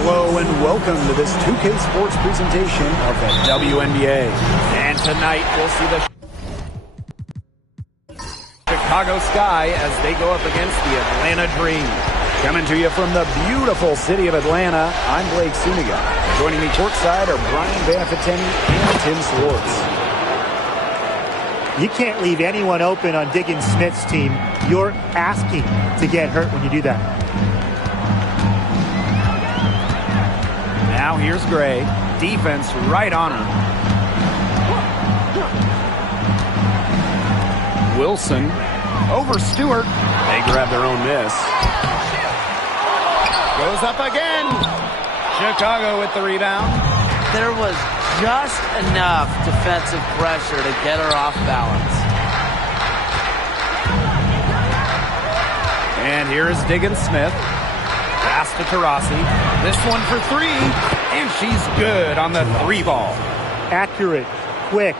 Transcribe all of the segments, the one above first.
Hello and welcome to this 2K Sports presentation of the WNBA. And tonight we'll see the Chicago Sky as they go up against the Atlanta Dream. Coming to you from the beautiful city of Atlanta, I'm Blake Suniga. Joining me courtside are Brian Banfiteni and Tim Swartz. You can't leave anyone open on Diggins Smith's team. You're asking to get hurt when you do that. Now here's Gray. Defense right on her. Wilson over Stewart. They grab their own miss. Goes up again. Chicago with the rebound. There was just enough defensive pressure to get her off balance. And here is Diggins Smith. Pass to Taurasi. This one for three. And she's good on the three ball. Accurate, quick,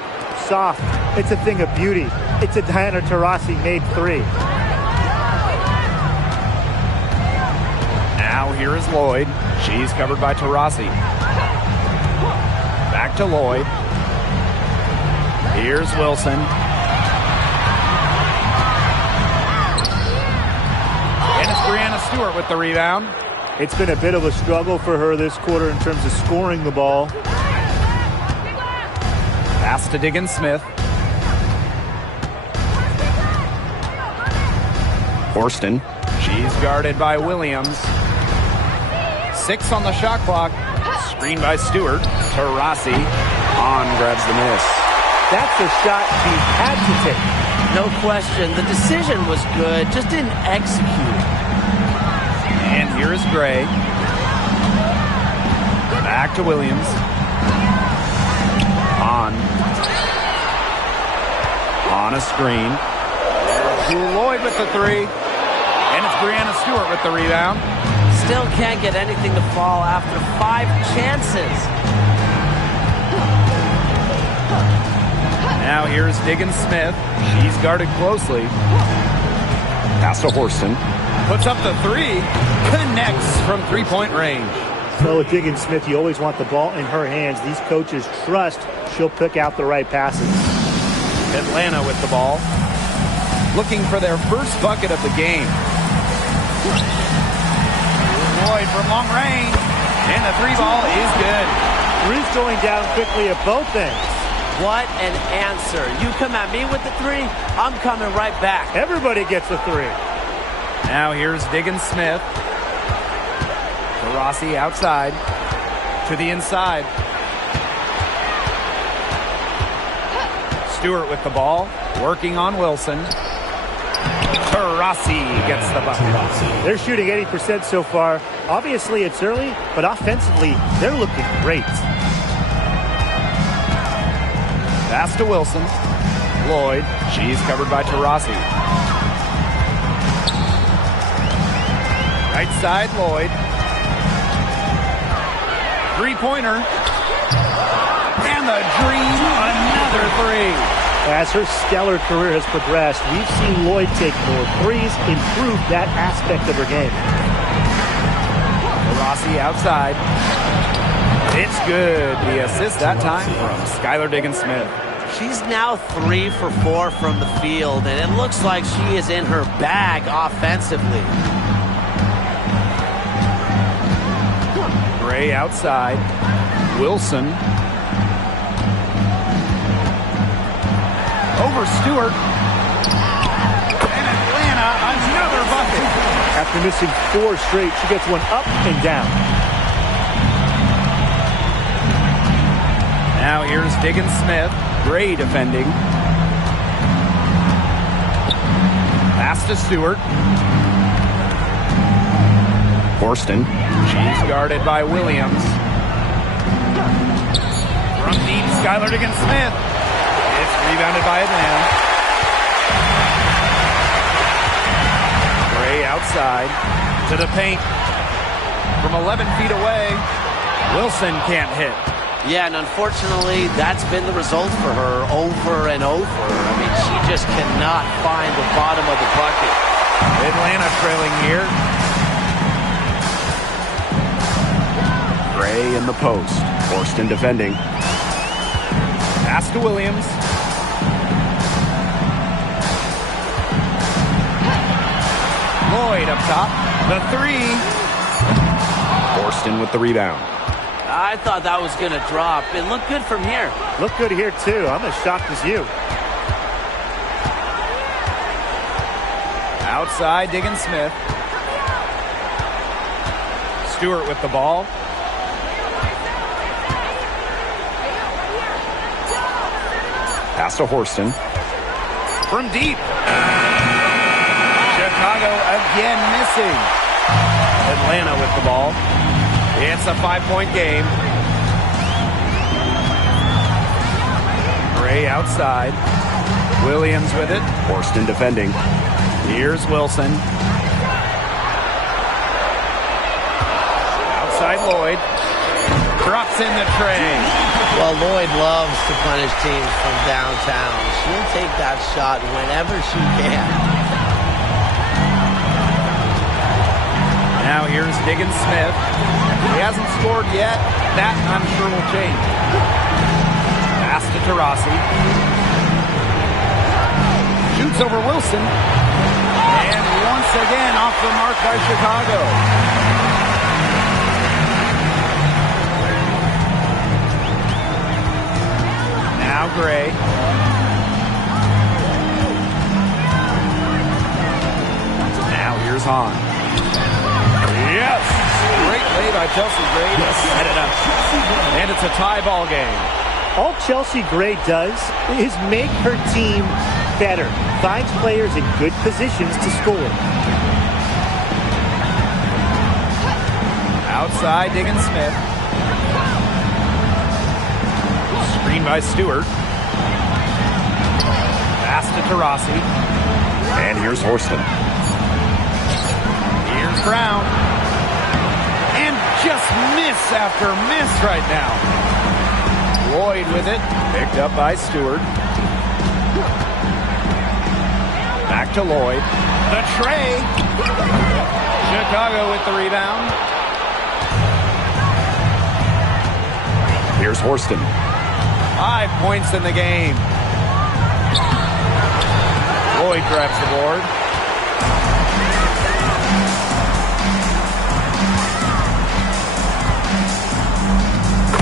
soft. It's a thing of beauty. It's a Diana Taurasi made three. Now here is Lloyd. She's covered by Taurasi. Back to Lloyd. Here's Wilson. And it's Brianna Stewart with the rebound. It's been a bit of a struggle for her this quarter in terms of scoring the ball. Pass to Diggins Smith. Horston. She's guarded by Williams. 6 on the shot clock. Screen by Stewart. Taurasi. On grabs the miss. That's a shot she had to take. No question. The decision was good, just didn't execute. And here is Gray. Back to Williams. On a screen. Lloyd with the three. And it's Brianna Stewart with the rebound. Still can't get anything to fall after 5 chances. Now here's Diggins Smith. She's guarded closely. Pass to Horston. Puts up the three. Connects from three-point range. So with Diggins Smith, you always want the ball in her hands. These coaches trust she'll pick out the right passes. Atlanta with the ball. Looking for their first bucket of the game. Lloyd from long range. And the three ball is good. Three's going down quickly at both ends. What an answer. You come at me with the three, I'm coming right back. Everybody gets a three. Now here's Diggins Smith. Taurasi outside. To the inside. Stewart with the ball. Working on Wilson. Taurasi gets the bucket. They're shooting 80% so far. Obviously, it's early, but offensively, they're looking great. Pass to Wilson. Lloyd. She's covered by Taurasi. Right side, Lloyd. Three-pointer. And the Dream, another three. As her stellar career has progressed, we've seen Lloyd take more threes, improve that aspect of her game. Taurasi outside. It's good. The assist that time from Skylar Diggins Smith. She's now 3 for 4 from the field, and it looks like she is in her bag offensively. Gray outside. Wilson. Over Stewart. And Atlanta, another bucket. After missing 4 straight, she gets one up and down. Now here's Diggins Smith. Gray defending. Pass to Stewart. Horston. She's guarded by Williams. From deep, Skylar Diggins Smith. It's rebounded by Atlanta. Gray outside to the paint. From 11 feet away, Wilson can't hit. Yeah, and unfortunately, that's been the result for her over and over. I mean, she just cannot find the bottom of the bucket. Atlanta trailing here. Gray in the post. Horston defending. Pass to Williams. Lloyd up top. The three. Horston with the rebound. I thought that was going to drop. It looked good from here. Look good here, too. I'm as shocked as you. Outside, Diggins Smith. Stewart with the ball. Pass to Horston. From deep. Chicago again missing. Atlanta with the ball. It's a 5-point game. Gray outside. Williams with it. Horston defending. Here's Wilson. Outside Lloyd. Drops in the tray. Well, Lloyd loves to punish teams from downtown. She'll take that shot whenever she can. Now here's Diggins Smith. He hasn't scored yet. That, I'm sure, will change. Pass to Taurasi. Shoots over Wilson. And once again off the mark by Chicago. Now Gray. Now here's Hahn. Yes! Great play by Chelsea Gray to set it up. And it's a tie ball game. All Chelsea Gray does is make her team better. Finds players in good positions to score. Outside, Diggins Smith. Screen by Stewart. Pass to Taurasi. And here's Horston. Here's Brown. And just miss after miss right now. Lloyd with it. Picked up by Stewart. Back to Lloyd. The tray. Chicago with the rebound. Here's Horston. 5 points in the game. Lloyd grabs the board.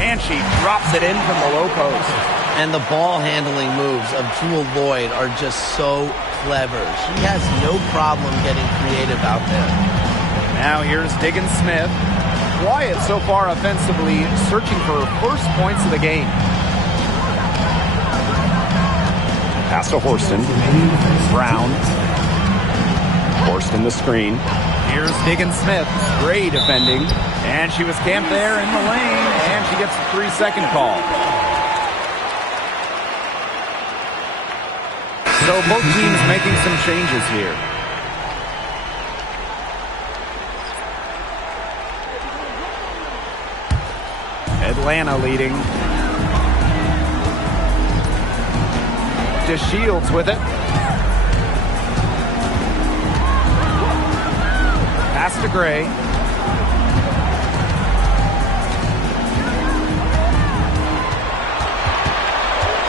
And she drops it in from the low post. And the ball handling moves of Jewell Lloyd are just so clever. She has no problem getting creative out there. Now here's Diggins Smith. Quiet so far offensively, searching for first points of the game. Pass to Horston. Brown. Horston the screen. Here's Diggins Smith. Gray defending. And she was camped there in the lane, and she gets a 3-second call. So both teams making some changes here. Atlanta leading. DeShields with it. Pass to Gray.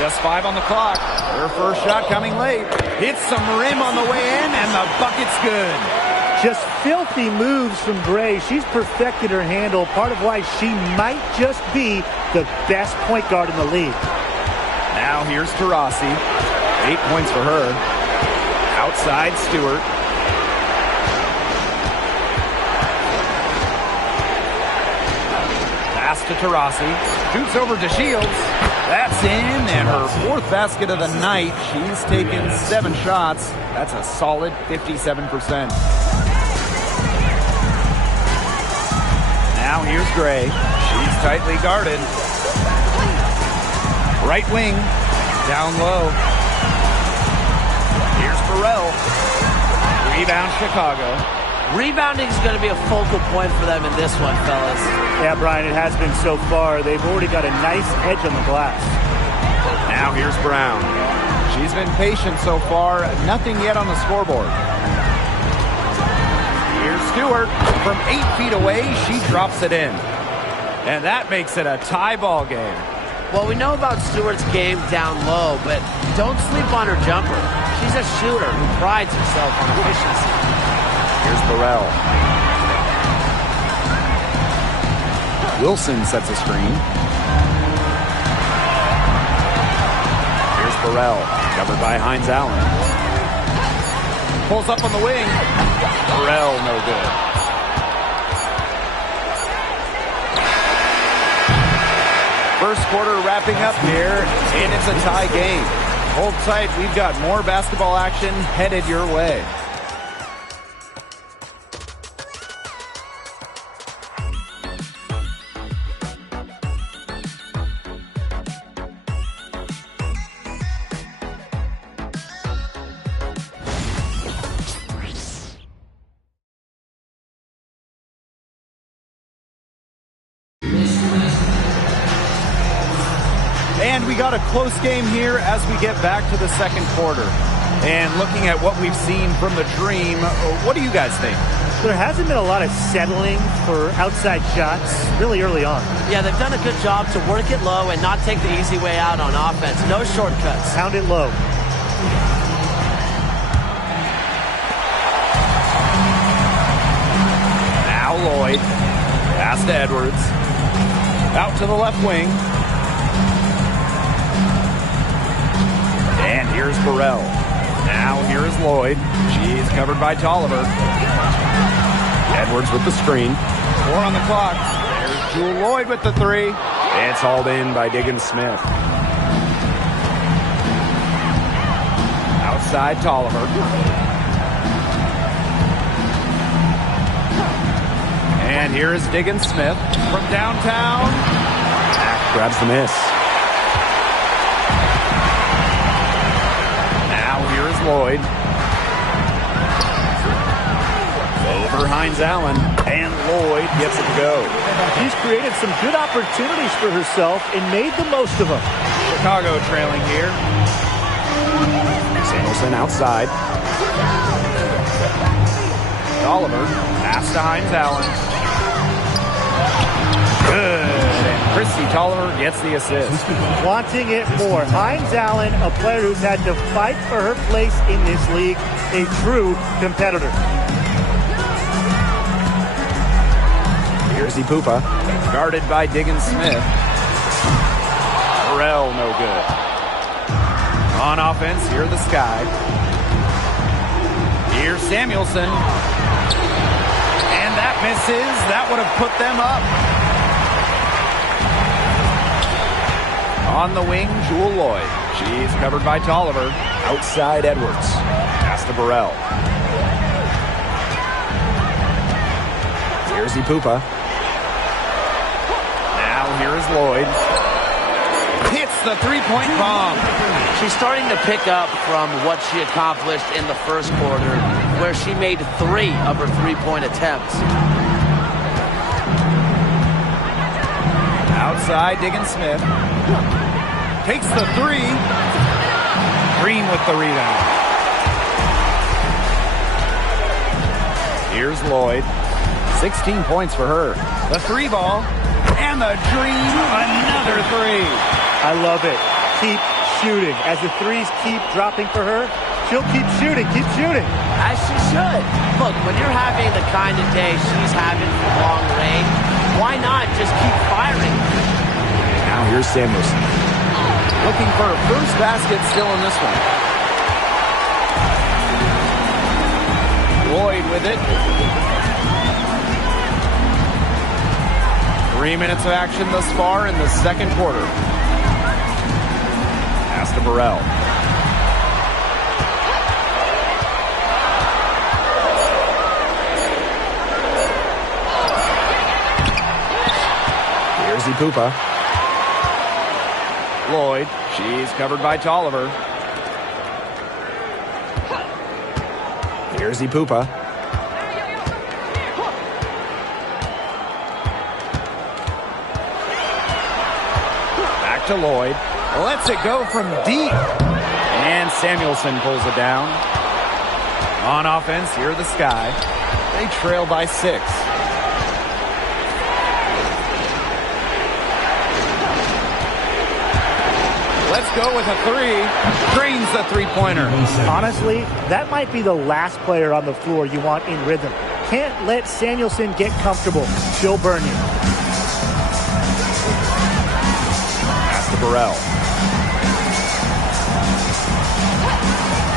Just 5 on the clock. Her first shot coming late. Hits some rim on the way in, and the bucket's good. Just filthy moves from Gray. She's perfected her handle, part of why she might just be the best point guard in the league. Now here's Taurasi. 8 points for her. Outside Stewart. Pass to Taurasi. Shoots over to Shields. That's in, and her 4th basket of the night. She's taken 7 shots. That's a solid 57%. Now here's Gray. She's tightly guarded. Right wing. Down low. Here's Burrell. Rebound Chicago. Rebounding is going to be a focal point for them in this one, fellas. Yeah, Brian, it has been so far. They've already got a nice edge on the glass. Now here's Brown. She's been patient so far. Nothing yet on the scoreboard. Here's Stewart. From 8 feet away, she drops it in. And that makes it a tie ball game. Well, we know about Stewart's game down low, but don't sleep on her jumper. She's a shooter who prides herself on efficiency. Here's Burrell. Wilson sets a screen. Here's Burrell, covered by Hines Allen. Pulls up on the wing. Burrell, no good. First quarter wrapping up here, and it's a tie game. Hold tight, we've got more basketball action headed your way. And we got a close game here as we get back to the second quarter. And looking at what we've seen from the Dream, what do you guys think? There hasn't been a lot of settling for outside shots really early on. Yeah, they've done a good job to work it low and not take the easy way out on offense. No shortcuts. Pound it low. Now Lloyd. Pass to Edwards. Out to the left wing. And here's Burrell. Now here is Lloyd. She's covered by Tolliver. Edwards with the screen. 4 on the clock. There's Jewel Lloyd with the three. It's hauled in by Diggins Smith. Outside Tolliver. And here is Diggins Smith from downtown. Mack grabs the miss. Here is Lloyd. Over Hines Allen. And Lloyd gets it to go. She's created some good opportunities for herself and made the most of them. Chicago trailing here. Samuelson outside. Tolliver. Pass to Hines Allen. Good. And Christy Tolliver gets the assist. Wanting it more. Hines Allen, a player who's had to fight for her place in this league, a true competitor. Here's Ipupa. Guarded by Diggins Smith. Burrell, no good. On offense, here the Sky. Here's Samuelson. And that misses. That would have put them up. On the wing, Jewel Lloyd. She's covered by Tolliver. Outside Edwards. Pass to Burrell. Here's Ipupa. Now here is Lloyd. Hits the three-point bomb. She's starting to pick up from what she accomplished in the first quarter, where she made 3 of her three-point attempts. Outside, Diggins Smith. Takes the three. Green with the rebound. Here's Lloyd. 16 points for her. The three ball. And the Dream, another three. I love it. Keep shooting. As the threes keep dropping for her, she'll keep shooting. Keep shooting. As she should. Look, when you're having the kind of day she's having from long range, why not just keep firing? Now here's Samuelson. Looking for her first basket still in this one. Lloyd with it. 3 minutes of action thus far in the second quarter. Pass to Burrell. Here's Ipupa. Lloyd. She's covered by Tolliver. Here's Ipupa. Back to Lloyd. Lets it go from deep. And Samuelson pulls it down. On offense, here are the Sky. They trail by 6. go with a three. Drains the three-pointer. Honestly, that might be the last player on the floor you want in rhythm. Can't let Samuelson get comfortable. She'll burn you. Pass to Burrell.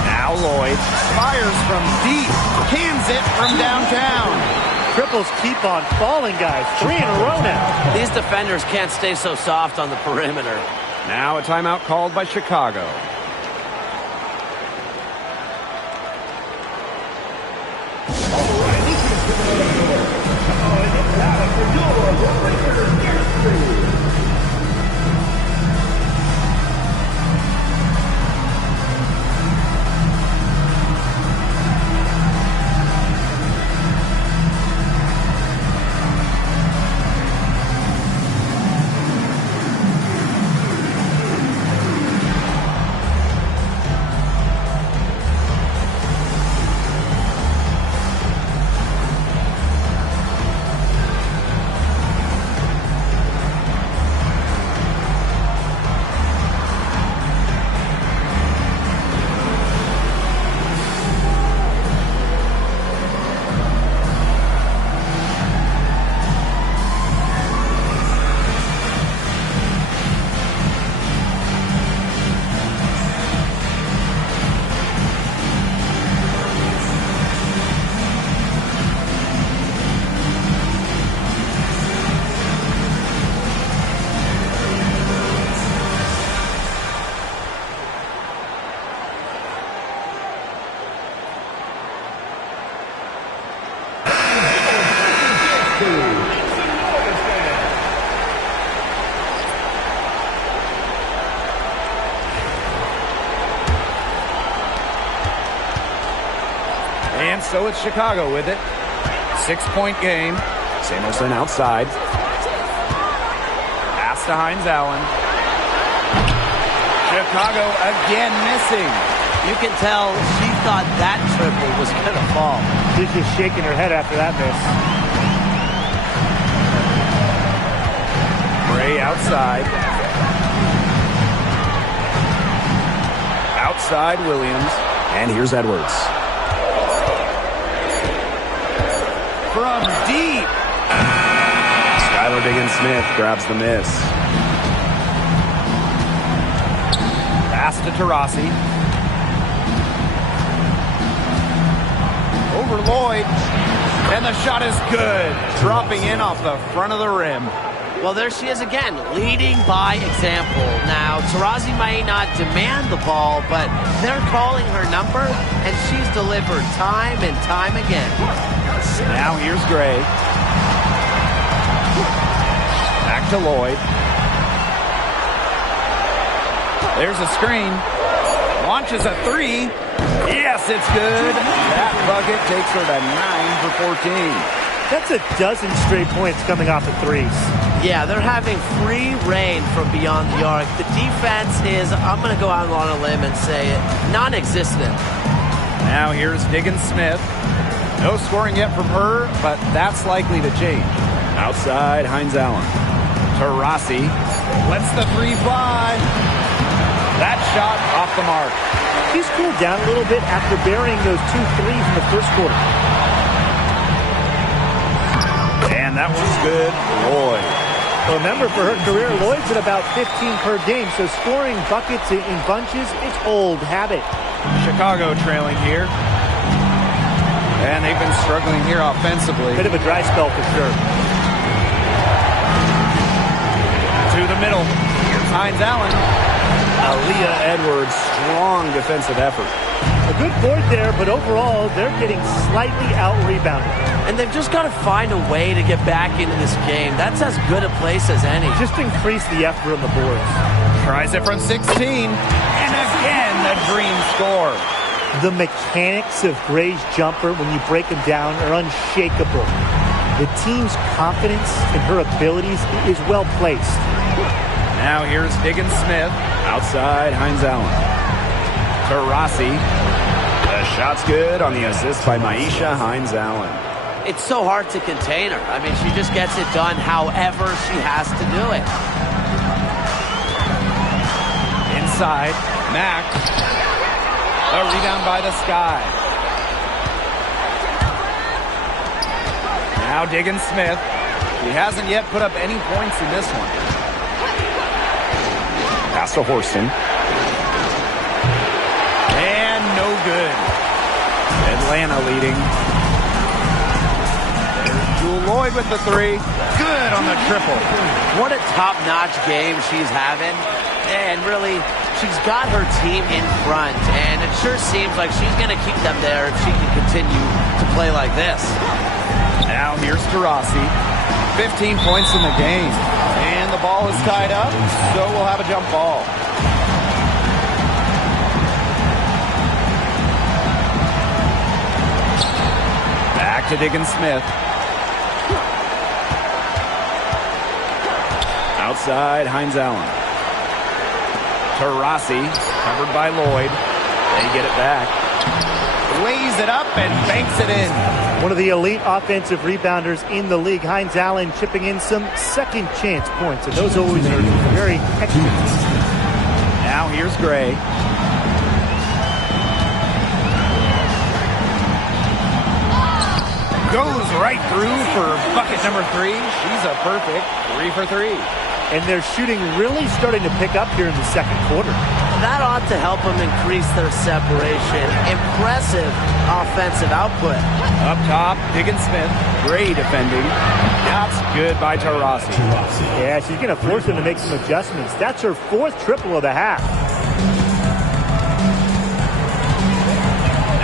Now Lloyd Fires from deep. Cans it from downtown. Triples keep on falling, guys. 3 in a row now. These defenders can't stay so soft on the perimeter. Now a timeout called by Chicago. And so it's Chicago with it. 6-point game. Samuelson outside. Pass to Hines Allen. Chicago again missing. You can tell she thought that triple was going to fall. She's just shaking her head after that miss. Bray outside. Outside Williams. And here's Edwards. From deep. Skylar Diggins-Smith grabs the miss. Pass to Taurasi. Over Lloyd. And the shot is good. Dropping in off the front of the rim. Well, there she is again, leading by example. Now, Taurasi might not demand the ball, but they're calling her number, and she's delivered time and time again. Now here's Gray. Back to Lloyd. There's a screen. Launches a three. Yes, it's good. That bucket takes her to 9 for 14. That's a dozen straight points coming off the threes. Yeah, they're having free reign from beyond the arc. The defense is, I'm going to go out on a limb and say it, non-existent. Now here's Diggins-Smith. No scoring yet from her, but that's likely to change. Outside Hines Allen. Taurasi lets the three fly. That shot off the mark. She's cooled down a little bit after burying those 2 threes in the first quarter. And that one's good. Lloyd. Remember, for her career, Lloyd's at about 15 per game, so scoring buckets in bunches, it's old habit. Chicago trailing here. And they've been struggling here offensively. Bit of a dry spell for sure. To the middle. Here's Hines Allen. Aaliyah Edwards, strong defensive effort. A good board there, but overall, they're getting slightly out-rebounded. And they've just got to find a way to get back into this game. That's as good a place as any. Just increase the effort on the boards. Tries it from 16. And again, the dream score. The mechanics of Gray's jumper, when you break them down, are unshakable. The team's confidence in her abilities is well placed. Now here's Diggins-Smith. Outside Hines Allen. Taurasi. The shot's good on the assist by Maisha Hines Allen. It's so hard to contain her. I mean, she just gets it done however she has to do it. side. Mack. A rebound by the Sky. Now Diggins Smith. He hasn't yet put up any points in this one. Pass to Horston. And no good. Atlanta leading. There's Jewel Lloyd with the three. Good on the triple. What a top-notch game she's having. And really, she's got her team in front. And it sure seems like she's going to keep them there if she can continue to play like this. Now here's Taurasi. 15 points in the game. And the ball is tied up, so we'll have a jump ball. Back to Diggins Smith. Outside, Hines Allen. Taurasi, covered by Lloyd. They get it back. Lays it up and banks it in. One of the elite offensive rebounders in the league. Hines Allen chipping in some second chance points, and those always are very hectic. Now here's Gray. Goes right through for bucket number 3. She's a perfect 3 for 3. And their shooting really starting to pick up here in the second quarter. That ought to help them increase their separation. Impressive offensive output. Up top, Diggins Smith. Gray defending. That's good by Taurasi. Yeah, she's going to force them to make some adjustments. That's her 4th triple of the half.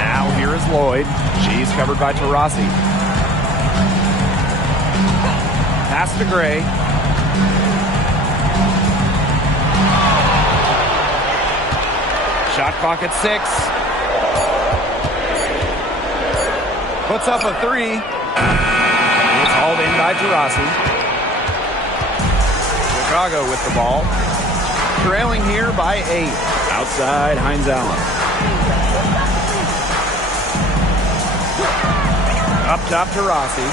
Now here is Lloyd. She's covered by Taurasi. Pass to Gray. Shot clock at 6. Puts up a 3. It's hauled in by Taurasi. Chicago with the ball. Trailing here by 8. Outside, Hines Allen. Up top, Taurasi.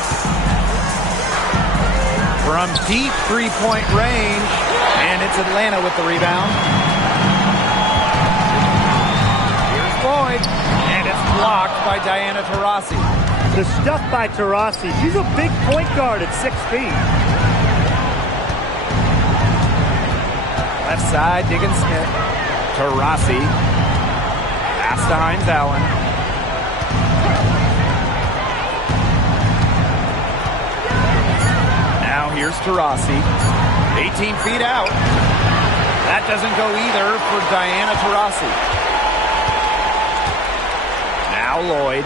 From deep three-point range. And it's Atlanta with the rebound. Lloyd, and it's blocked by Diana Taurasi. The stuff by Taurasi. She's a big point guard at 6 feet. Left side, Diggins Smith. Taurasi. Pass to Hines Allen. Now here's Taurasi. 18 feet out. That doesn't go either for Diana Taurasi. Now Lloyd.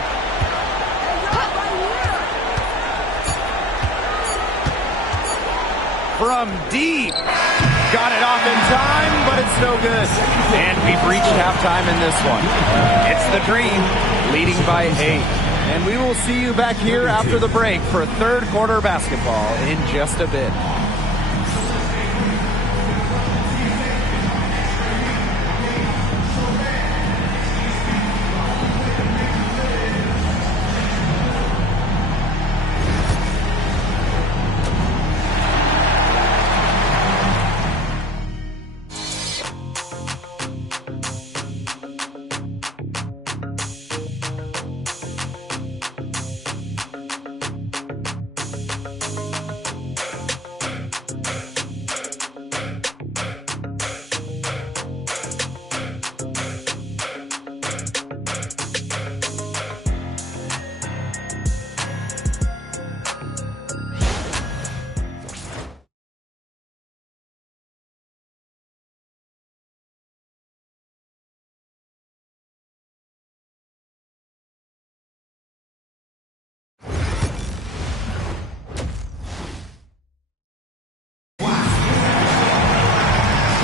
From deep. Got it off in time, but it's no good. And we've reached halftime in this one. It's the Dream leading by 8. And we will see you back here after the break for third quarter basketball in just a bit.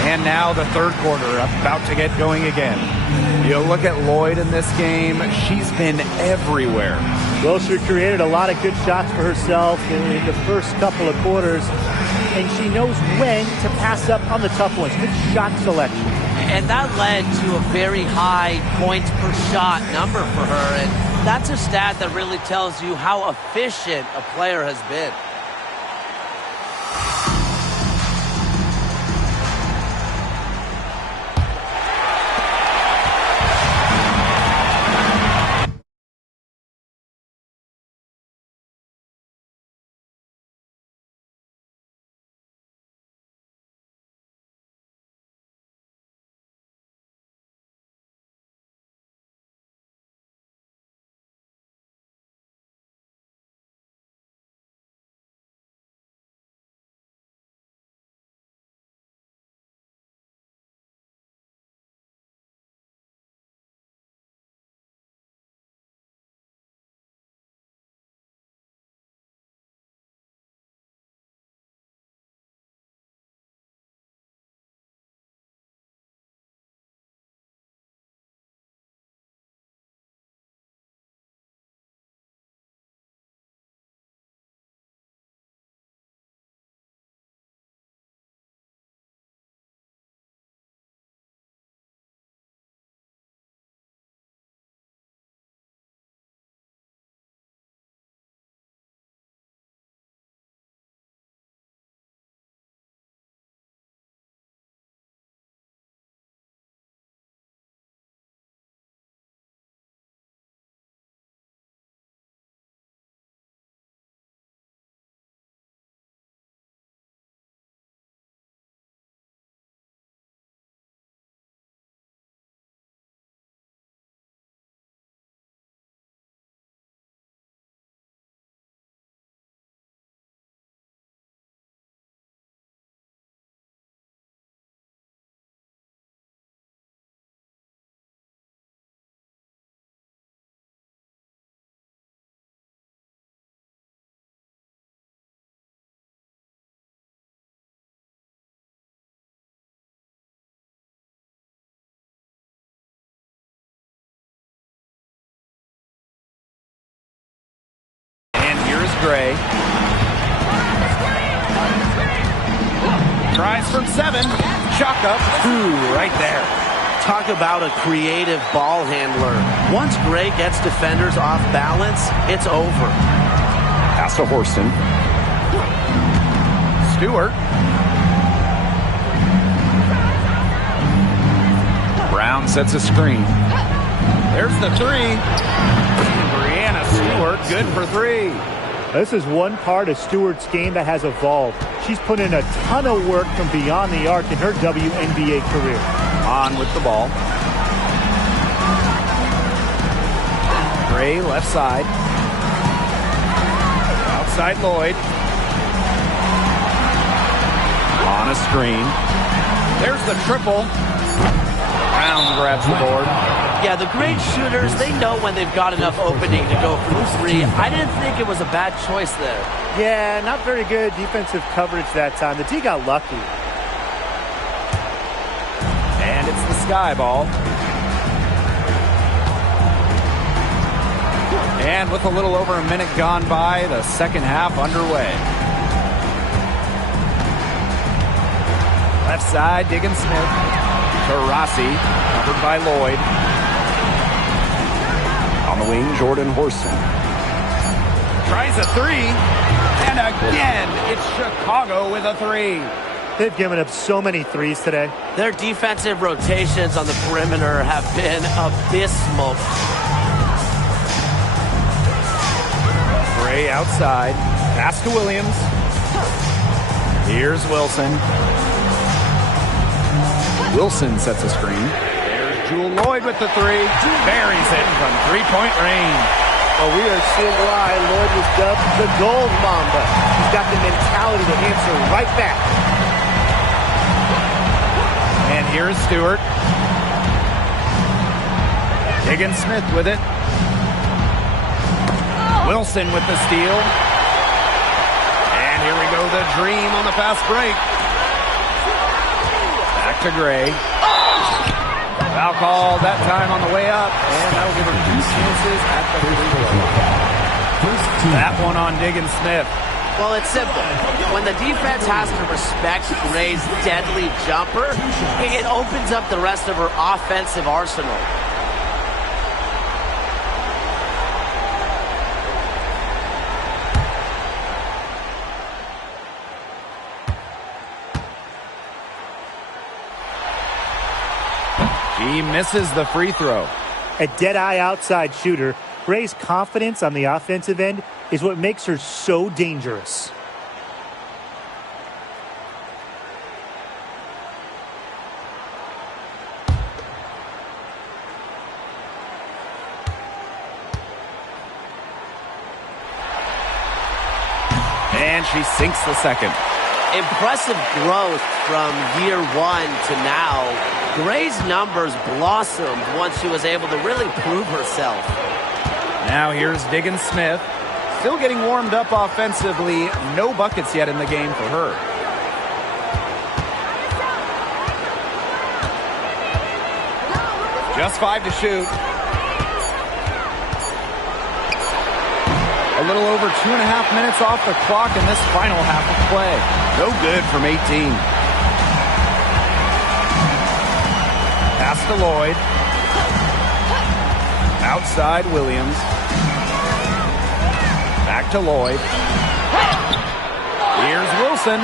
And now the third quarter about to get going again. You look at Lloyd in this game, she's been everywhere. Well, she created a lot of good shots for herself in the first couple of quarters, and she knows when to pass up on the tough ones. Good shot selection. And that led to a very high points per shot number for her, and that's a stat that really tells you how efficient a player has been. Gray. Tries from 7. Chalk up 2 right there. Talk about a creative ball handler. Once Gray gets defenders off balance, it's over. Pass to Horston. Stewart. Brown sets a screen. There's the 3. Brianna Stewart, good for 3. This is one part of Stewart's game that has evolved. She's put in a ton of work from beyond the arc in her WNBA career. On with the ball. Gray left side. Outside Lloyd. On a screen. There's the triple. Brown grabs the board. Yeah, the great shooters, they know when they've got enough opening to go for 3. I didn't think it was a bad choice there. Yeah, not very good defensive coverage that time. The D got lucky. And it's the Sky ball. And with a little over a minute gone by, the second half underway. Left side, Diggins Smith. To Rossi, covered by Lloyd. On the wing, Jordan Horston. Tries a 3. And again, it's Chicago with a 3. They've given up so many threes today. Their defensive rotations on the perimeter have been abysmal. Gray outside. Pass to Williams. Here's Wilson. Wilson sets a screen. There's Jewel Lloyd with the 3. Buries it from three-point range. Well, we are seeing why Lloyd was dubbed the Gold Mamba. He's got the mentality to answer right back. And here's Stewart. Diggins Smith with it. Wilson with the steal. And here we go, the dream on the fast break. Back to Gray. Foul call that time on the way up, and that'll give her 2 chances at the free throw line. That one on Diggins Smith. Well, it's simple. When the defense has to respect Gray's deadly jumper, it opens up the rest of her offensive arsenal. He misses the free throw. A dead-eye outside shooter, Gray's confidence on the offensive end is what makes her so dangerous. And she sinks the second. Impressive growth from year 1 to now. Gray's numbers blossomed once she was able to really prove herself. Now here's Diggins Smith. Still getting warmed up offensively. No buckets yet in the game for her. Just 5 to shoot. A little over 2.5 minutes off the clock in this final half of play. No good from 18. Pass to Lloyd. Outside Williams. Back to Lloyd. Here's Wilson.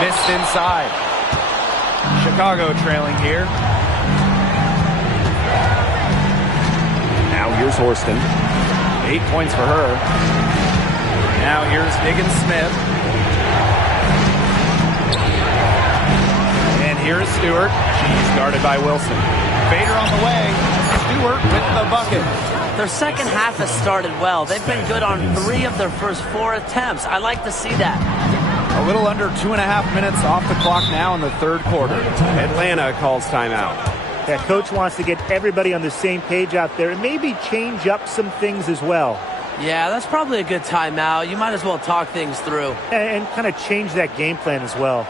Missed inside. Chicago trailing here. Now here's Horston. 8 points for her. Now here's Diggins Smith. And here's Stewart. She's guarded by Wilson. Bader on the way. Stewart with the bucket. Their second half has started well. They've been good on 3 of their first 4 attempts. I like to see that. A little under 2.5 minutes off the clock now in the third quarter. Atlanta calls timeout. Yeah, coach wants to get everybody on the same page out there and maybe change up some things as well. Yeah, that's probably a good timeout. You might as well talk things through. And kind of change that game plan as well.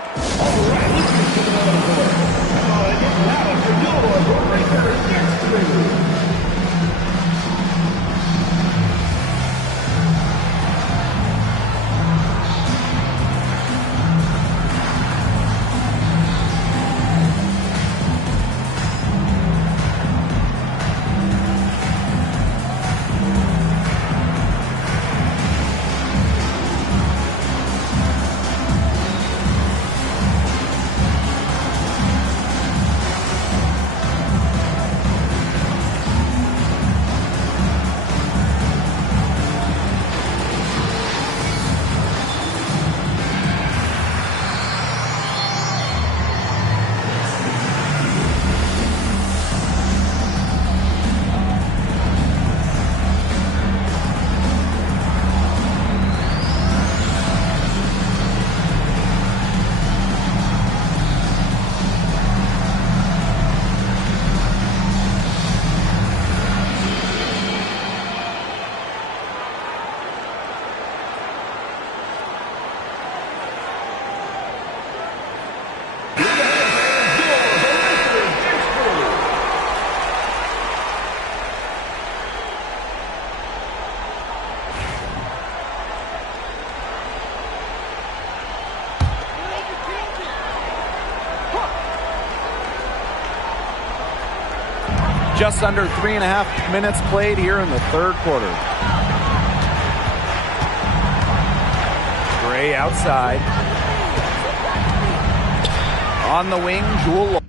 Just under 3.5 minutes played here in the third quarter. Gray outside. On the wing, Jewel.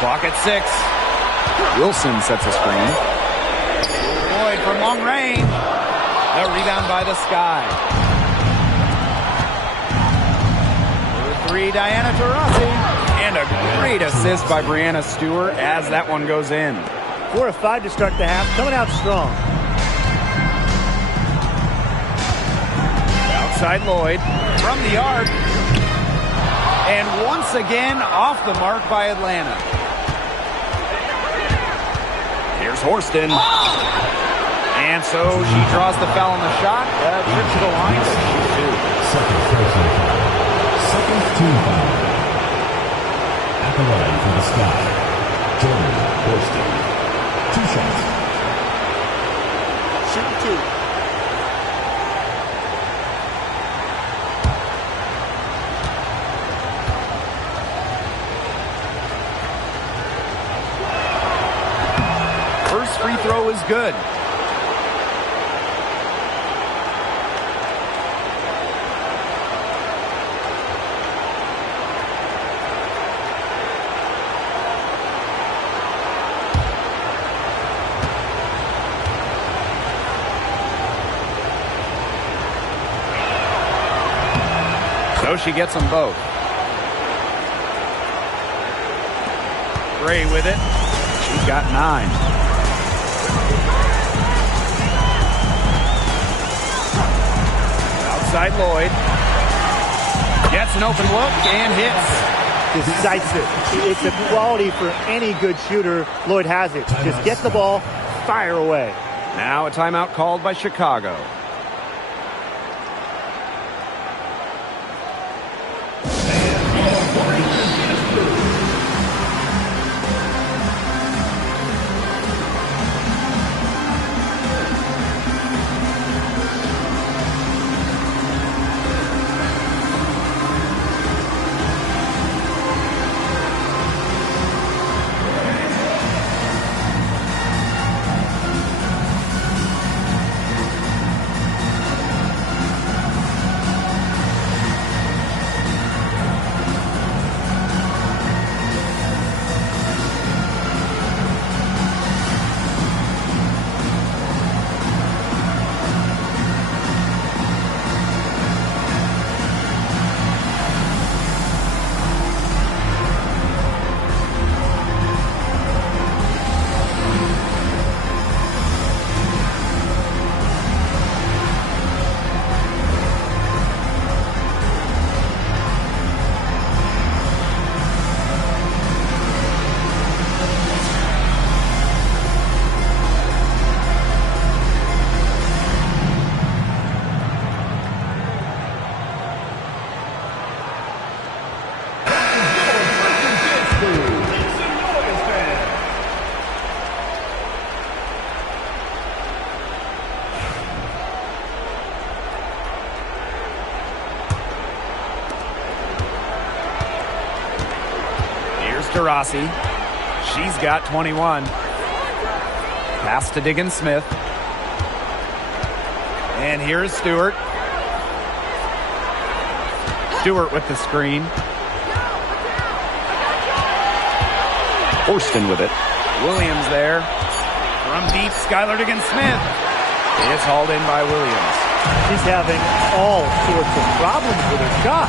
Clock at 6. Wilson sets a screen. Lloyd from long range. The rebound by the Sky. For 3, Diana Taurasi. And a great assist by Breanna Stewart as that one goes in. 4 of 5 to start the half, coming out strong. Outside Lloyd from the arc. And once again off the mark by Atlanta. Here's Horston. And so she draws the foul on the shot. Trips to the line. Second personal foul. Second team foul. At the line for the Sky, Jordan Horston. 2 shots. Shoot 2. First free throw is good. So she gets them both. Gray with it. She's got 9. Outside Lloyd. Gets an open look and hits. Decisive. It's a quality for any good shooter. Lloyd has it. Just get the ball, fire away. Now a timeout called by Chicago. Taurasi. She's got 21. Pass to Diggins Smith. And here's Stewart. Stewart with the screen. Horston with it. Williams there. From deep, Skylar Diggins Smith. It's hauled in by Williams. She's having all sorts of problems with her shot.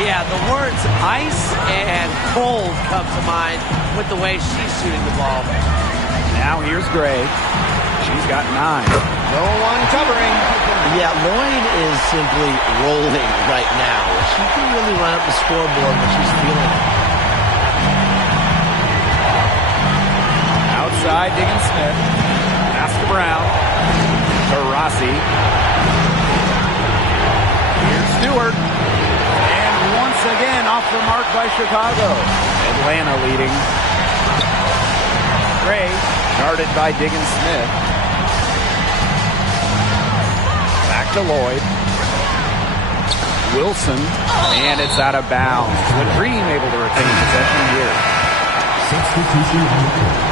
Yeah, the words ice and cold come to mind with the way she's shooting the ball. Now here's Gray. She's got 9. No one covering. Yeah, Lloyd is simply rolling right now. She can really run up the scoreboard when she's feeling it. Outside, Diggins Smith. Pass to Brown. Taurasi. Here's Stewart. And once again, off the mark by Chicago. Atlanta leading. Gray, guarded by Diggins Smith. Back to Lloyd. Wilson. And it's out of bounds. The Dream able to retain possession here. Substitution on the court.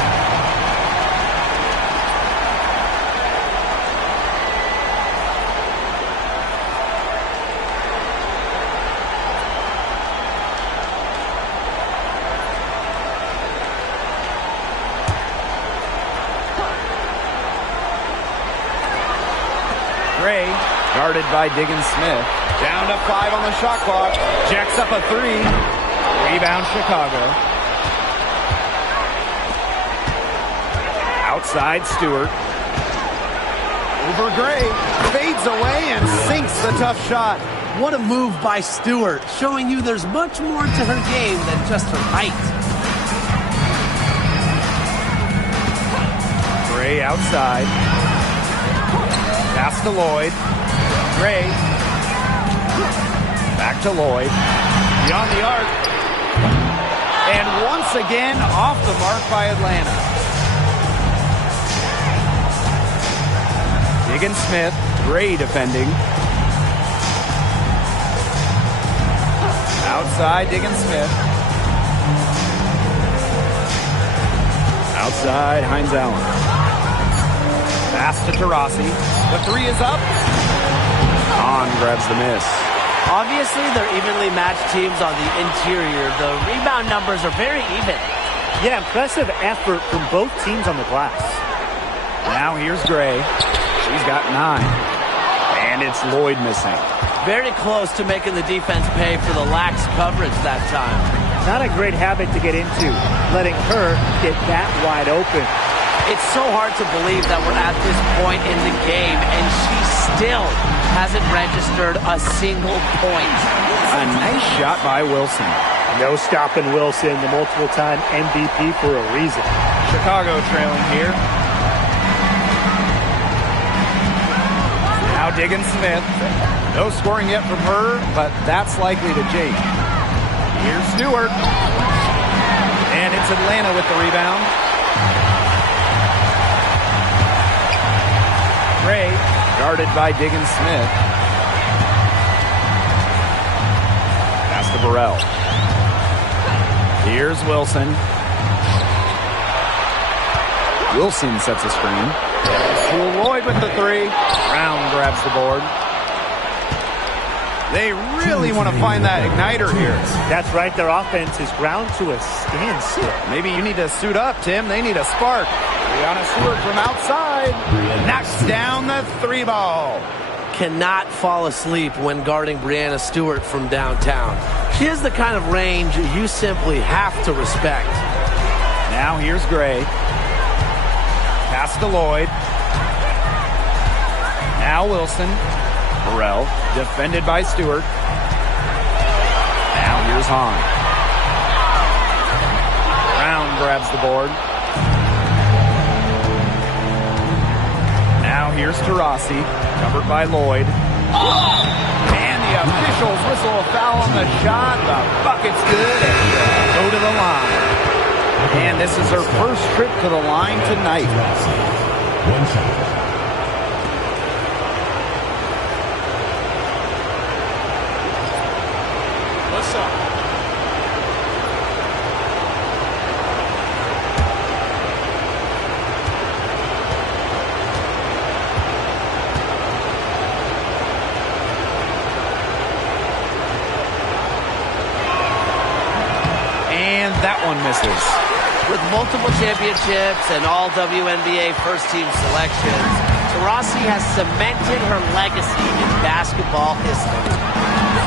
Gray, guarded by Diggins Smith. Down to 5 on the shot clock. Jacks up a 3. Rebound Chicago. Outside Stewart. Over Gray. Fades away and sinks the tough shot. What a move by Stewart, showing you there's much more to her game than just her height. Gray outside. Pass to Lloyd. Gray. Back to Lloyd. Beyond the arc. And once again, off the mark by Atlanta. Diggins Smith. Gray defending. Outside, Diggins Smith. Outside, Hines Allen. Pass to Taurasi. The 3 is up. On grabs the miss. Obviously, they're evenly matched teams on the interior. The rebound numbers are very even. Yeah, impressive effort from both teams on the glass. Now here's Gray. She's got 9. And it's Lloyd missing. Very close to making the defense pay for the lax coverage that time. Not a great habit to get into, letting her get that wide open. It's so hard to believe that we're at this point in the game, and she still hasn't registered a single point. A nice shot by Wilson. No stopping Wilson, the multiple-time MVP for a reason. Chicago trailing here. Now Diggins Smith. No scoring yet from her, but that's likely to change. Here's Stewart. And it's Atlanta with the rebound. Gray, guarded by Diggins Smith. Pass to Burrell. Here's Wilson. Wilson sets a screen. To Lloyd with the 3. Brown grabs the board. They really want to find that igniter here. That's right. Their offense is ground to a standstill. Maybe you need to suit up, Tim. They need a spark. Brianna Stewart from outside. Knocks down the 3 ball. Cannot fall asleep when guarding Brianna Stewart from downtown. She has the kind of range you simply have to respect. Now here's Gray. Pass to Lloyd. Now Wilson. Burrell, defended by Stewart. Now here's Hahn. Brown grabs the board. Now here's Taurasi, covered by Lloyd. And the officials whistle a foul on the shot. The bucket's good, and go to the line. And this is her first trip to the line tonight. One shot. That one misses. With multiple championships and all WNBA first-team selections, Taurasi has cemented her legacy in basketball history.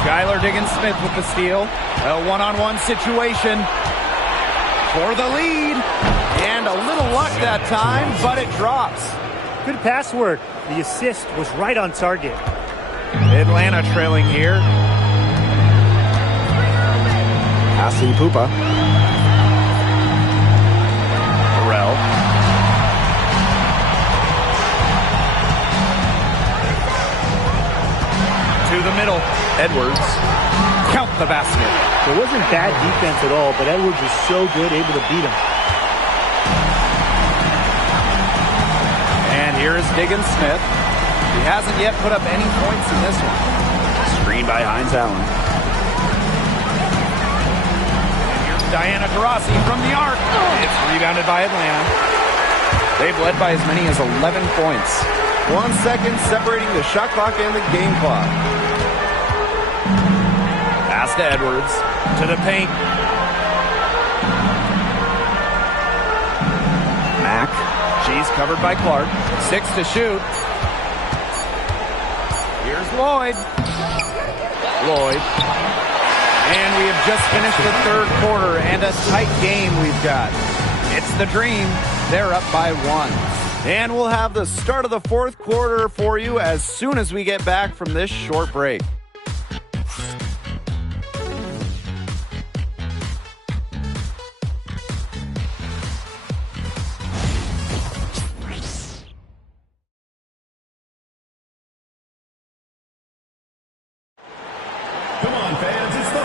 Skylar Diggins Smith with the steal. A one-on-one situation for the lead. And a little luck that time, but it drops. Good pass work. The assist was right on target. Atlanta trailing here. Asi Pupa. Burrell. To the middle. Edwards. Count the basket. It wasn't bad defense at all, but Edwards was so good, able to beat him. And here is Diggins Smith. He hasn't yet put up any points in this one. Screen by Hines Allen. Diana Taurasi from the arc. It's rebounded by Atlanta. They've led by as many as 11 points. 1 second separating the shot clock and the game clock. Pass to Edwards. To the paint. Mack. She's covered by Clark. 6 to shoot. Here's Lloyd. Lloyd. And we have just finished the third quarter, and a tight game we've got. It's the Dream. They're up by 1. And we'll have the start of the fourth quarter for you as soon as we get back from this short break.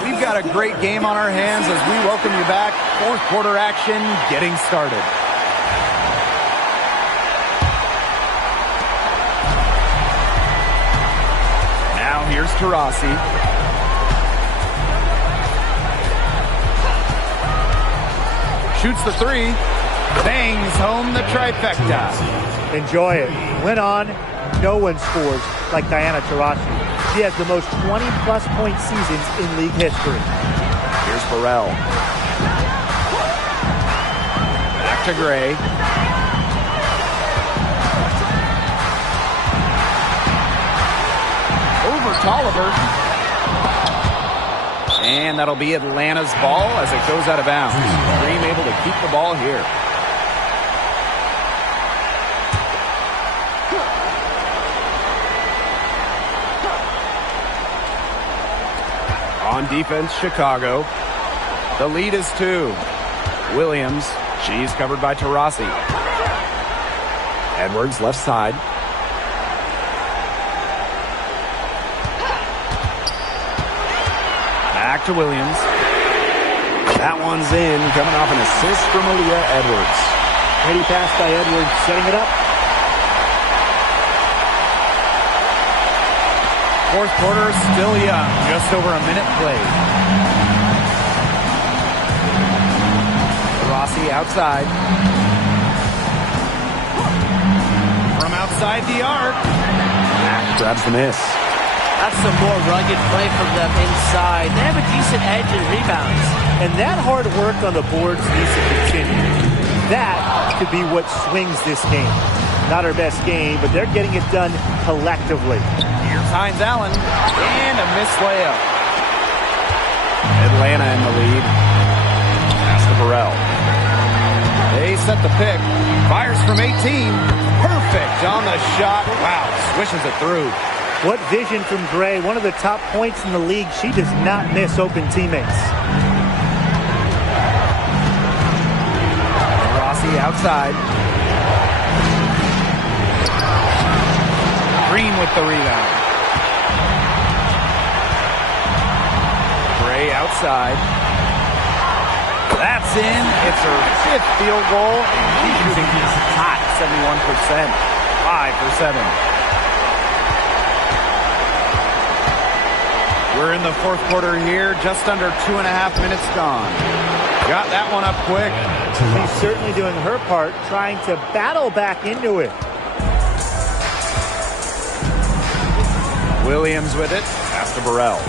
We've got a great game on our hands as we welcome you back. Fourth quarter action getting started. Now here's Taurasi. Shoots the three. Bangs home the trifecta. Enjoy it. Went on. No one scores like Diana Taurasi. She has the most 20-plus point seasons in league history. Here's Burrell. Back to Gray. Over Tolliver. And that'll be Atlanta's ball as it goes out of bounds. Dream able to keep the ball here. On defense, Chicago. The lead is 2. Williams. She's covered by Taurasi. Edwards left side. Back to Williams. That one's in, coming off an assist from Aaliyah Edwards. Ready pass by Edwards, setting it up. Fourth quarter still young, just over a minute played. Rossi outside. From outside the arc. Mack grabs the miss. That's some more rugged play from them inside. They have a decent edge in rebounds. And that hard work on the boards needs to continue. That could be what swings this game. Not our best game, but they're getting it done collectively. Here's Hines Allen, and a missed layup. Atlanta in the lead. Pass to Burrell. They set the pick. Fires from 18. Perfect on the shot. Wow, swishes it through. What vision from Gray, one of the top points in the league. She does not miss open teammates. Rossi outside. Green with the rebound. Gray outside. That's in. It's her 5th field goal, and she's shooting hot, 71%. 5 for 7. We're in the fourth quarter here, just under 2.5 minutes gone. Got that one up quick. She's certainly doing her part, trying to battle back into it. Williams with it. Pass to Burrell.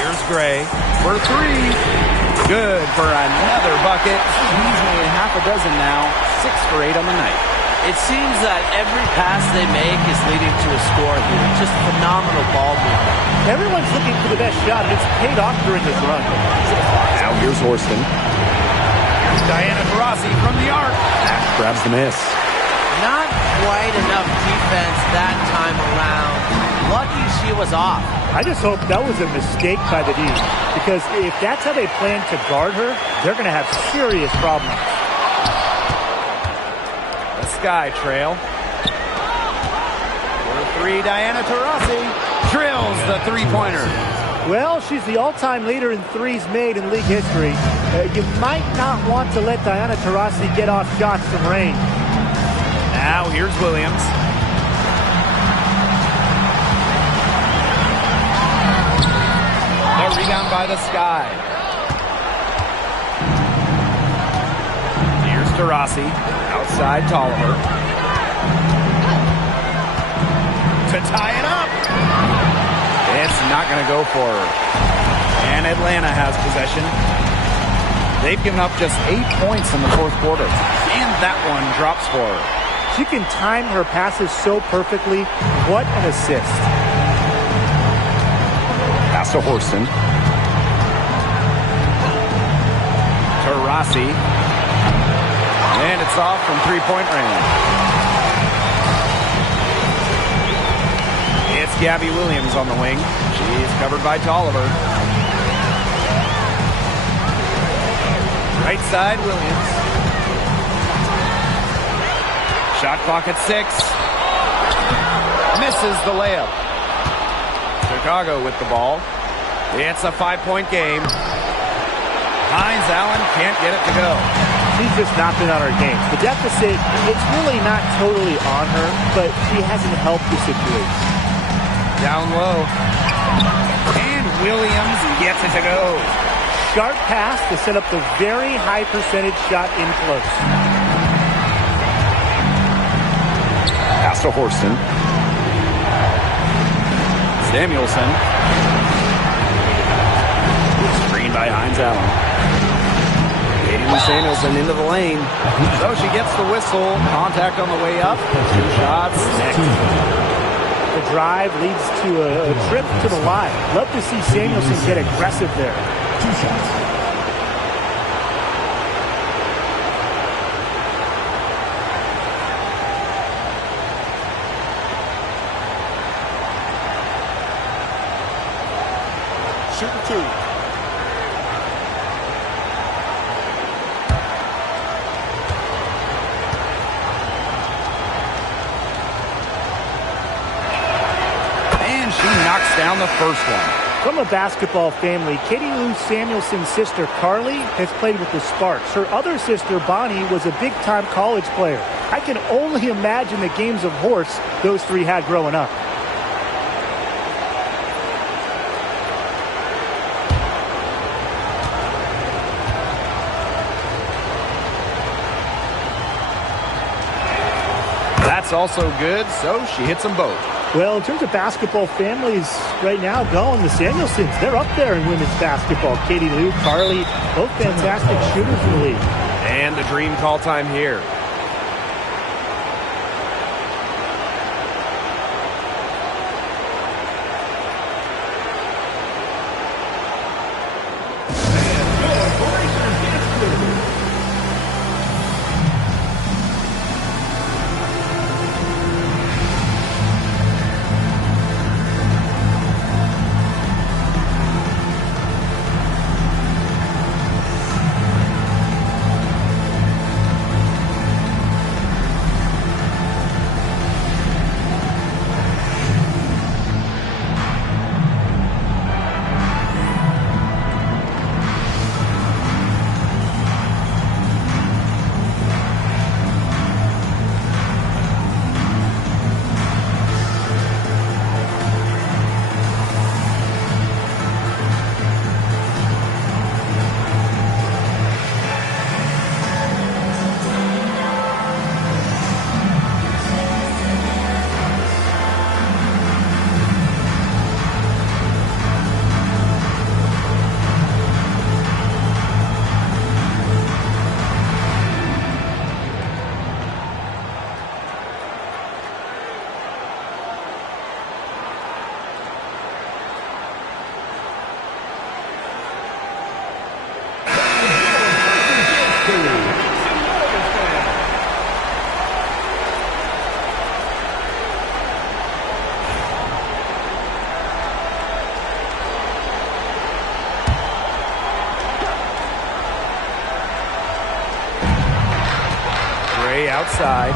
Here's Gray for 3. Good for another bucket. He's made half a dozen now. 6 for 8 on the night. It seems that every pass they make is leading to a score here. Just phenomenal ball movement. Everyone's looking for the best shot, and it's paid off during this run. Now here's Horston. Here's Diana Taurasi from the arc. Ash grabs the miss. Not quite enough defense that time around. Lucky she was off. I just hope that was a mistake by the D, because if that's how they plan to guard her, they're going to have serious problems. The Sky Trail. For 3, Diana Taurasi drills the three-pointer. Well, she's the all-time leader in threes made in league history. You might not want to let Diana Taurasi get off shots from range. Now here's Williams. The rebound by the Sky. Here's Taurasi. Outside Tolliver. To tie it up. It's not going to go for her. And Atlanta has possession. They've given up just 8 points in the fourth quarter. And that one drops for her. She can time her passes so perfectly. What an assist. Pass to Horston. To Rossi. And it's off from three-point range. It's Gabby Williams on the wing. She's covered by Tolliver. Right side, Williams. Shot clock at 6. Misses the layup. Chicago with the ball. It's a 5-point game. Hines Allen can't get it to go. She's just not been on her game. The deficit, it's really not totally on her, but she hasn't helped the situation. Down low. And Williams gets it to go. Sharp pass to set up the very high percentage shot in close. Pass to Horston. Samuelson. Screen by Hines Allen. Katie Samuelson into the lane. So she gets the whistle. Contact on the way up. 2 shots. Next. The drive leads to a trip to the line. Love to see Samuelson get aggressive there. 2 shots. Shooting 2. And she knocks down the first one. From a basketball family, Katie Lou Samuelson's sister Carly has played with the Sparks. Her other sister Bonnie was a big-time college player. I can only imagine the games of horse those three had growing up. That's also good, so she hits them both. Well, in terms of basketball families right now going, the Samuelsons, they're up there in women's basketball. Katie Lou, Carly, both fantastic shooters in the league. And the dream call time here. Outside.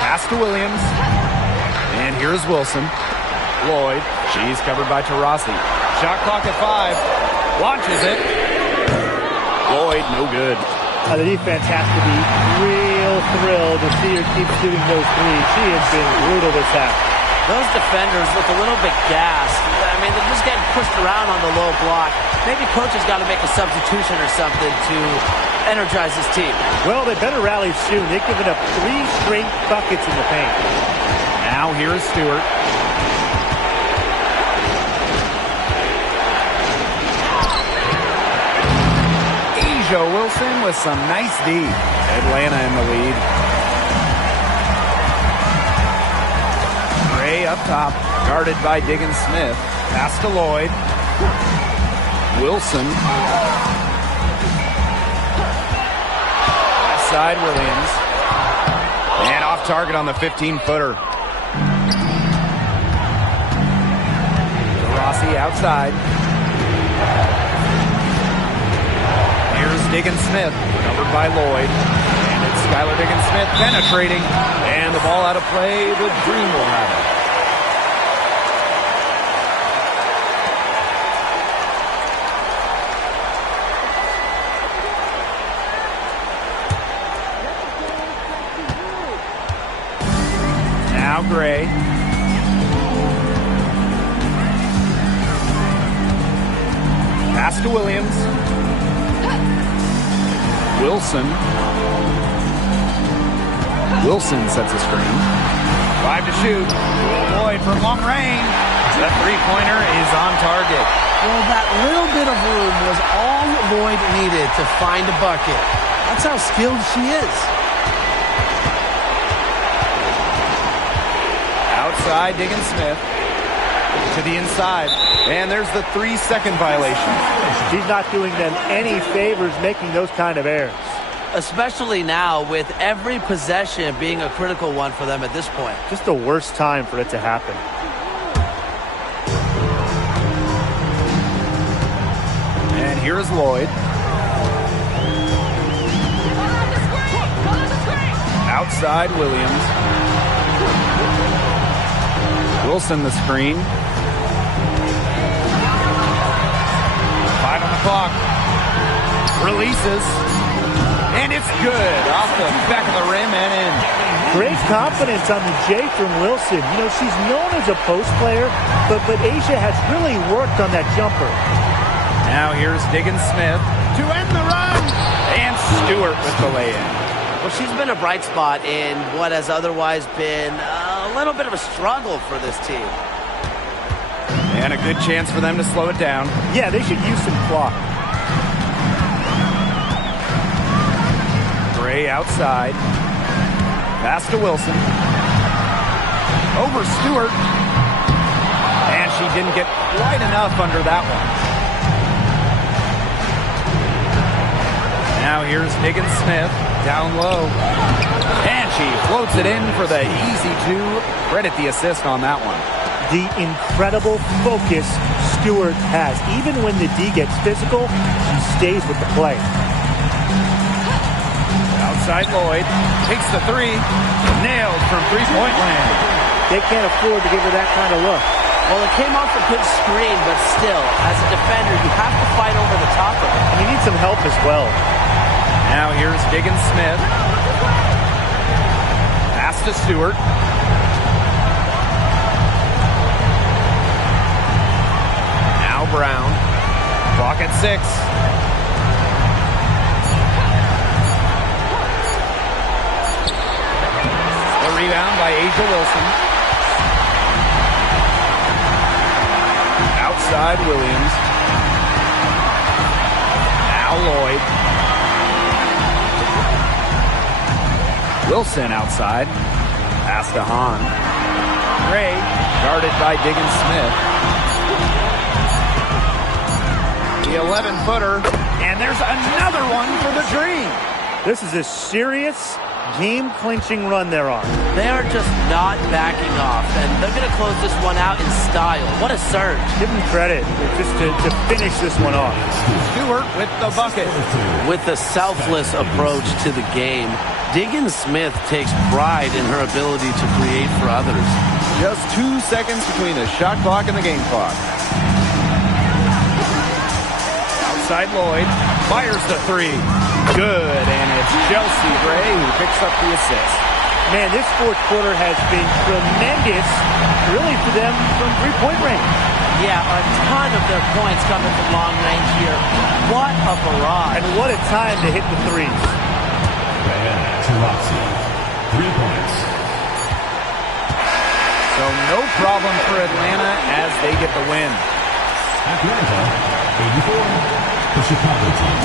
Pass to Williams. And here's Wilson. Lloyd. She's covered by Taurasi. Shot clock at 5. Launches it. Lloyd, no good. The defense has to be real thrilled to see her keep shooting those threes. She has been brutal this half. Those defenders look a little bit gassed. I mean, they're just getting pushed around on the low block. Maybe coach has got to make a substitution or something to energize his team. Well, they better rally soon. They've given up 3 straight buckets in the paint. Now here's Stewart. A'ja Wilson with some nice D. Atlanta in the lead. Gray up top, guarded by Diggins Smith. Pass to Lloyd. Wilson. Left side, Williams. And off target on the 15-footer. Rossi outside. Here's Diggins Smith, covered by Lloyd. And it's Skylar Diggins Smith penetrating. And the ball out of play. The Dream will have it. Now Gray. Pass to Williams. Wilson sets a screen. 5 to shoot. Lloyd from long range. That three-pointer is on target. Well, that little bit of room was all Lloyd needed to find a bucket. That's how skilled she is. Outside, Diggins Smith. To the inside. And there's the 3-second violation. She's not doing them any favors making those kind of errors. Especially now with every possession being a critical one for them at this point. Just the worst time for it to happen. And here's Lloyd. Outside, Williams. Wilson the screen. 5 on the clock. Releases. And it's good. Off the back of the rim and in. Great confidence on the J from Wilson. You know, she's known as a post player, but A'ja has really worked on that jumper. Now here's Diggins Smith to end the run. And Stewart with the lay-in. Well, she's been a bright spot in what has otherwise been a little bit of a struggle for this team. And a good chance for them to slow it down. Yeah, they should use some clock. Gray outside. Pass to Wilson. Over Stewart. And she didn't get quite enough under that one. Now here's Diggins Smith. Down low. And she floats it in for the easy two. Credit the assist on that one. The incredible focus Stewart has. Even when the D gets physical, she stays with the play. Outside Lloyd. Takes the three. Nailed from three-point land. They can't afford to give her that kind of look. Well, it came off a good screen, but still, as a defender, you have to fight over the top of it. And you need some help as well. Now here's Diggins Smith. Pass to Stewart. Now Brown. Clock at 6. The rebound by A'ja Wilson. Outside Williams. Now Lloyd. Wilson outside. Pass to Hahn. Gray, guarded by Diggins Smith. The 11-footer, and there's another one for the Dream. This is a serious game-clinching run they're on. They are just not backing off, and they're going to close this one out in style. What a surge. Give them credit just to finish this one off. Stewart with the bucket. With a selfless approach to the game, Diggins Smith takes pride in her ability to create for others. Just 2 seconds between the shot clock and the game clock. Outside Lloyd. Fires the three. Good, and it's Chelsea Gray who picks up the assist. Man, this fourth quarter has been tremendous, really, for them from three-point range. Yeah, a ton of their points coming from long range here. What a barrage. And what a time to hit the threes. Diana Taurasi, 3 points. So no problem for Atlanta as they get the win. Atlanta, 84. The Chicago team,